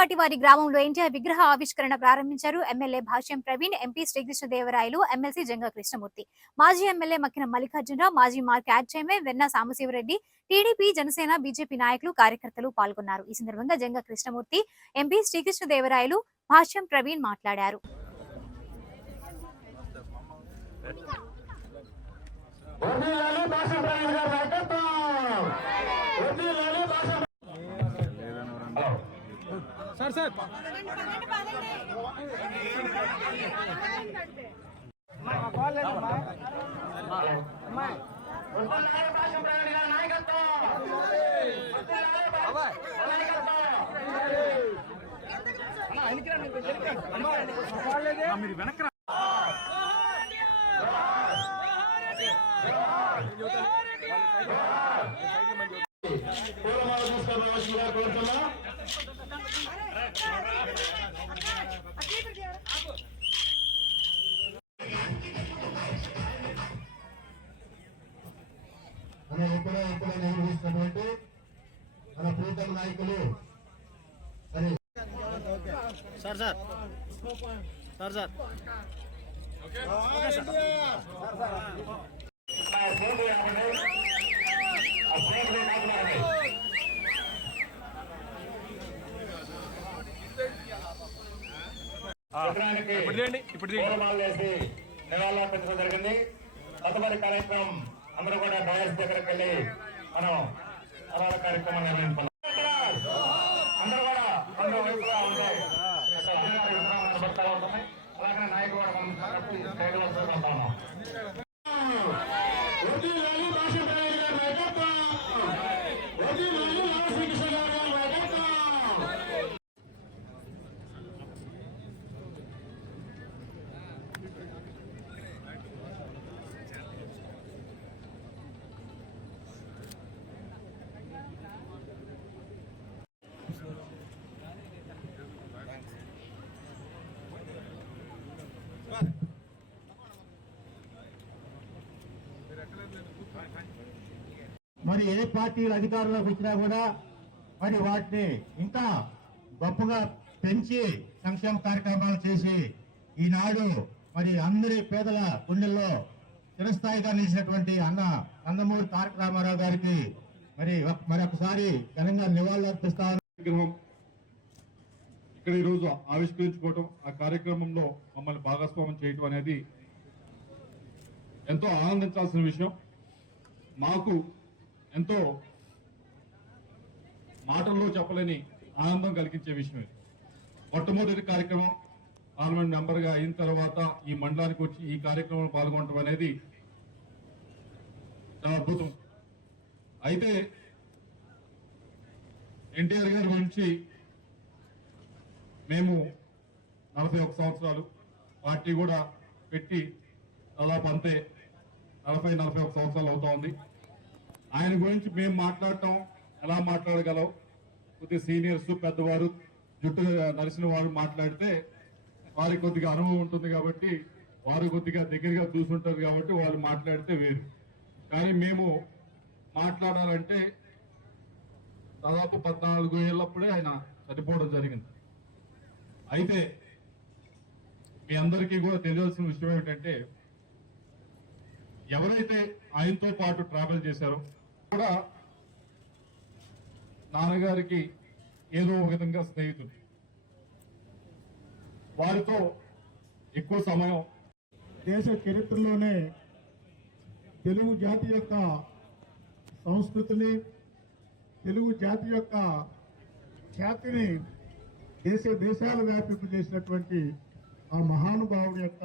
వారి గ్రామంలో ఎన్టీఆర్ విగ్రహ ఆవిష్కరణ ప్రారంభించారు. MLA Bhashyam Praveen MP Srikrishnadevarayalu MLC Janga Krishnamurthy. మాజీ ఎమ్మెల్యే మక్కిన మల్లికార్జునరావు మాజీ మార్కెట్ చైర్మన్ వెన్న సాంబశివరెడ్డి టీడీపీ జనసేన బీజేపీ నాయకులు కార్యకర్తలు పాల్గొన్నారు. ఈ సందర్భంగా జంగ కృష్ణమూర్తి ఎంపీ శ్రీకృష్ణదేవరాయలు భాష్యం ప్రవీణ్ మాట్లాడారు. వడ్డీలాలి భాష ప్రవీణ్ గారి సార్ సార్ మీరు వెనక్కి రా. పూలమాల తీసుకొని రావాల్సిందిగా కోరుతున్నాం ఎప్పుడో నిర్వహిస్తున్నటువంటి మన ప్రీతం నాయకులు. Sir sir. Sir sir. ఇప్పుడు ఇప్పుడు పూలమాలలు వేసి నివాళులర్పించడం జరిగింది. తదుపరి కార్యక్రమం అందరూ కూడా డయాస్ దగ్గరికి వెళ్ళి మనం అరాల కార్యక్రమం నిర్వహించుకున్నాం అందరూ కూడా అందరూ వైపుగా అలాగే నాయకుడు కూడా మనం సైడ్లో మరి ఏ పార్టీలు అధికారంలోకి వచ్చినా కూడా మరి వాటిని ఇంకా గొప్పగా పెంచి సంక్షేమ కార్యక్రమాలు చేసి ఈనాడు మరి అందరి పేదల గుండెల్లో చిరస్థాయిగా నిలిచినటువంటి అన్న నందమూరి తారక రామారావు గారికి మరి మరొకసారి ఘనంగా నివాళులర్పిస్తా విగ్రహం ఇక్కడ ఈరోజు ఆవిష్కరించుకోవటం ఆ కార్యక్రమంలో మమ్మల్ని భాగస్వామ్యం చేయటం అనేది ఎంతో ఆనందించాల్సిన విషయం. మాకు ఎంతో మాటల్లో చెప్పలేని ఆనందం కలిగించే విషయం ఇది మొట్టమొదటి కార్యక్రమం పార్లమెంట్ మెంబర్గా అయిన తర్వాత ఈ మండలానికి వచ్చి ఈ కార్యక్రమంలో పాల్గొనడం అనేది చాలా అద్భుతం. అయితే ఎన్టీఆర్ గారి గురించి మేము నలభై ఒక సంవత్సరాలు పార్టీ కూడా పెట్టి దాదాపు అంతే నలభై నలభై ఒక సంవత్సరాలు అవుతా ఉంది. ఆయన గురించి మేము మాట్లాడటం ఎలా మాట్లాడగలం? కొద్దిగా సీనియర్స్ పెద్దవారు జుట్టు నరిసిన వారు మాట్లాడితే వారికి కొద్దిగా అనుభవం ఉంటుంది కాబట్టి వారు కొద్దిగా దగ్గరగా చూసుంటారు కాబట్టి వాళ్ళు మాట్లాడితే వేరు. కానీ మేము మాట్లాడాలంటే దాదాపు పద్నాలుగు ఏళ్ళప్పుడే ఆయన చనిపోవడం జరిగింది. అయితే మీ అందరికీ కూడా తెలియాల్సిన విషయం ఏమిటంటే ఎవరైతే ఆయనతో పాటు ట్రావెల్ చేశారో కూడా నాన్నగారికి ఏదో ఒక విధంగా స్నేహితుడు. వారితో ఎక్కువ సమయం దేశ చరిత్రలోనే తెలుగు జాతి యొక్క సంస్కృతిని తెలుగు జాతి యొక్క ఖ్యాతిని దేశ దేశాల వ్యాపింపజేసినటువంటి ఆ మహానుభావుడి యొక్క